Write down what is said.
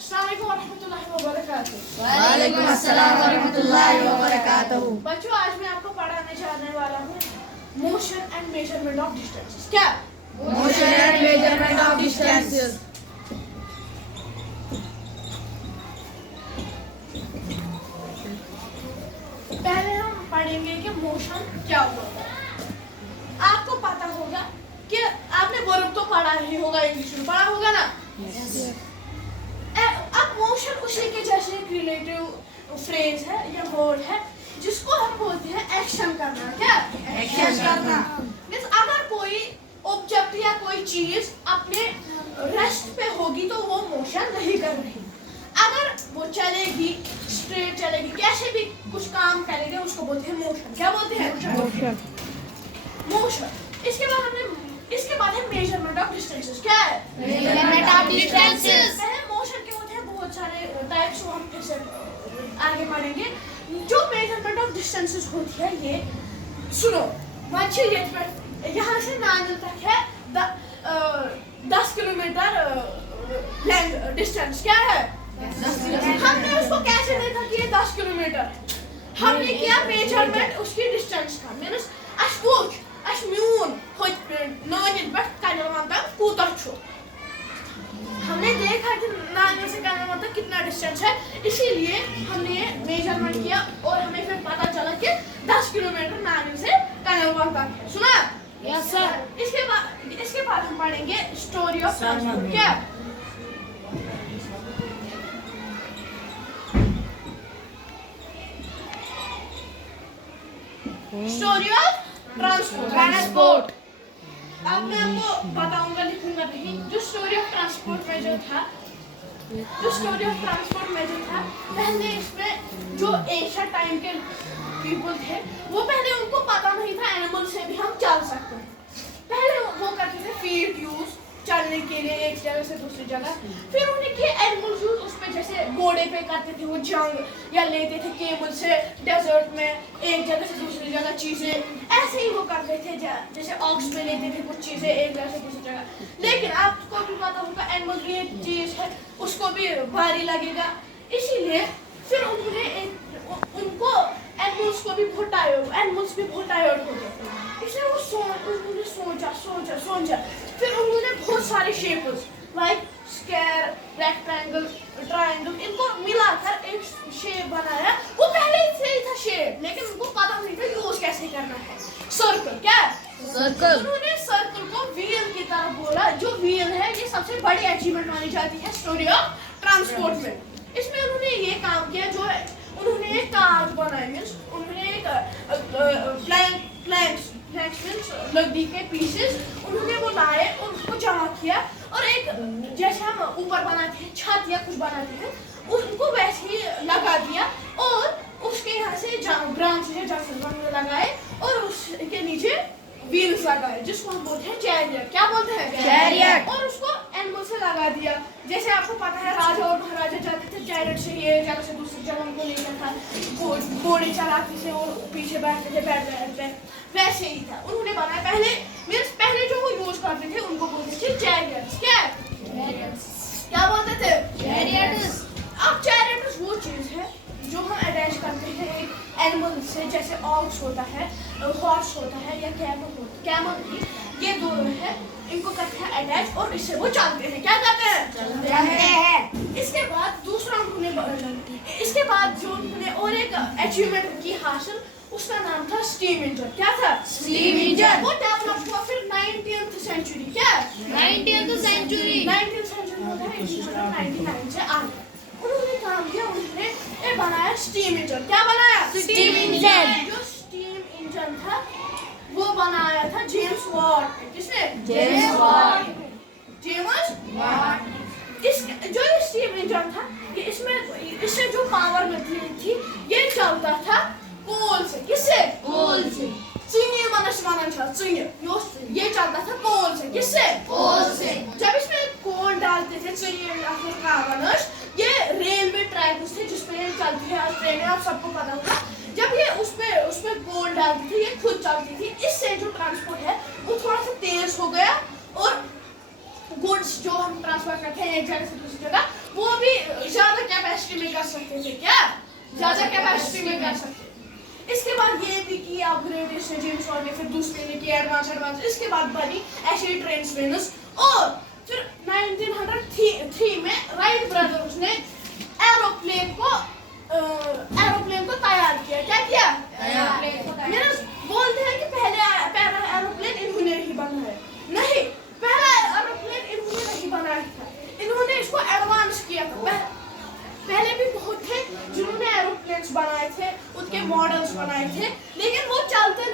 अस्सलामुअलैकुम वरहमतुल्लाहि वबरकातुहू। वालेकुम अस्सलाम वरहमतुल्लाहि वबरकातुहू। बच्चों, आज मैं आपको पढ़ाने जाने वाला हूँ motion and measurement of distances. क्या? Motion and measurement of distances. पहले हम पढ़ेंगे कि मोशन क्या होता है। आपको पता होगा कि आपने वर्ब तो पढ़ा ही होगा, इंग्लिश में पढ़ा होगा ना। अब मोशन उसी के जैसे एक रिलेटिव फ्रेज है या वर्ड है जिसको हम बोलते हैं एक्शन करना। क्या? एक्शन करना। मींस अगर कोई ऑब्जेक्ट या कोई चीज अपने रेस्ट पे होगी तो वो मोशन नहीं कर रही। अगर वो चलेगी, स्ट्रेट चलेगी, कैसे भी कुछ काम करेगी, उसको बोलते हैं मोशन। क्या बोलते हैं? मोशन। इसके बाद है मेजरमेंट ऑफ डिस्टेंसेस। क्या है? Measurement of distances. मोशन के होते हैं बहुत सारे टाइप्स, वो हम फिर से आगे पढ़ेंगे। जो मेजरमेंट ऑफ डिस्टेंसेस होती है, ये सुनो, यहाँ से नानियल तक है 10 किलोमीटर डिस्टेंस। क्या है? हमने उसको कैसे देखा कि ये 10 किलोमीटर? हमने किया मेजरमेंट उसकी डिस्टेंस का। मींस म्यून नानियल पे कनलवान तक कूता छु। हमने देखा कि नानियल से कनलवान तक कितना डिस्टेंस है, इसीलिए हमने मेजरमेंट किया और हमें फिर पता चला कि 10 किलोमीटर नानियल से कनलवान तक है। सुना? Yes sir. इसके बाद हम पढ़ेंगे स्टोरी ऑफ ट्रांसपोर्ट। क्या? Story of transport. अब मैं आपको बताऊंगा, लिखूंगा नहीं। जो स्टोरी ऑफ ट्रांसपोर्ट में जो था, पहले इसमें जो एशिया टाइम के पीपल थे, वो पहले उनको पता नहीं था एनिमल से भी हम चल सकते हैं। पहले वो करते थे फीट यूज चलने के लिए एक जगह से दूसरी जगह। फिर उन्हें किए एनिमल्स यूज, उसमें जैसे घोड़े पे करते थे वो जंग, या लेते थे केबल से डेजर्ट में एक जगह से दूसरी जगह चीजें। ऐसे ही वो करते थे, जैसे ऑक्स में लेते थे कुछ चीजें एक जगह से दूसरी जगह। लेकिन आपको भी पता होगा एनिमल भी एक चीज है, उसको भी भारी लगेगा। इसीलिए फिर उन्होंने उनको एनिमल्स भी बहुत टायर्ड हो गए। इसलिए उन्होंने सोचा। फिर उन्होंने बहुत सारे shapes like square, rectangle, triangle, इनको मिलाकर एक शेप बनाया। वो पहले से ही था शेप, लेकिन उनको पता नहीं था यूज कैसे करना है। सर्कल। क्या? सर्कल। उन्होंने सर्कल को व्हील की तरह बोला। जो व्हील है, ये सबसे बड़ी अचीवमेंट मानी जाती है स्टोरी ऑफ ट्रांसपोर्ट में। इसमें उन्होंने ये काम किया, जो उन्होंने एक कार बनाई। मींस उन्होंने एक प्लैंक्स लकड़ी के पीसेस उन्होंने वो लाए और उसको जमा किया, और एक जैसे हम ऊपर बनाते हैं छत या कुछ बनाते हैं, उनको वैसे ही लगा दिया। और उसके यहाँ से ब्रांच से जंगल लगाए और उसके नीचे व्हील्स लगाए, जिसको हम बोलते हैं चैरियट। क्या बोलते हैं? चैरियट। और उसको एनिमल से लगा दिया। जैसे आपको पता है राजा और महाराजा जाते थे चैरियट से, ये जगह से दूसरी जगह उनको लेकर था, घोड़े चलाते थे और पीछे बैठते थे, वैसे ही था। उन्होंने बनाया पहले जो वो यूज करते थे उनको बोलते थे चैरियट्स। क्या? क्या बोलते थे? चैरियट्स। अब चैरियट्स वो चीज है जो हम अटैच करते हैं एक एनिमल से, जैसे ऑक्स होता है, हॉर्स होता है, या कैमल भी, ये दोनों है, इनको करते हैं अटैच और इससे वो चलते हैं। क्या करते हैं? चलते हैं। इसके बाद जो उन्होंने और एक अचीवमेंट की हासिल, उसका नाम था स्टीम इंजन। क्या था? Steam engine. वो डेवलप हुआ फिर 19th सेंचुरी। क्या? 19th century. 19th सेंचुरी होता है 1899 से आगे। उन्होंने काम किया, उन्होंने बनाया स्टीम इंजन। क्या बनाया? Steam engine. जो स्टीम इंजन था वो बनाया था जेम्स वाट ने। किसने? James Watt. जो स्टीम इंजन था, ये इससे जो पावर मिलती थी, ये चलता था कोल से। किससे? कोल से। ये चलता था कोल से। किससे? कोल से। जब इसमें कोल डालते थे, ये रेलवे ट्रैक्स थे जिसपे ये चलती है आज ट्रेनें, आप सबको पता होगा। जब ये उसपे कोल डालती थी, ये खुद चलती थी। इससे जो ट्रांसपोर्ट है वो थोड़ा सा तेज हो गया, और गुड्स जो हम ट्रांसफर करते हैं एक जगह से दूसरी जगह, वो भी सकते थे क्या, ज्यादा कैपेसिटी में कर सकते थे। इसके बाद ये भी की अपग्रेड इसने जेम्स वॉट ने, फिर दूसरे ने किया एडवांस, इसके बाद बनी ऐसे ट्रेन्स वेनस। और फिर 1903 में राइट ब्रदर्स ने एरोप्लेन को तैयार किया। क्या किया? मेरा बोलते हैं कि पहला एरोप्लेन इन्होंने ही बनाया, नहीं, पहला एरोप्लेन इन्होंने नहीं बनाया था, इन्होंने इसको एडवांस किया था। पहले भी बहुत थे जिन्होंने एरोप्लेन्स बनाए थे, उनके मॉडल्स बनाए थे, लेकिन वो चलते नहीं।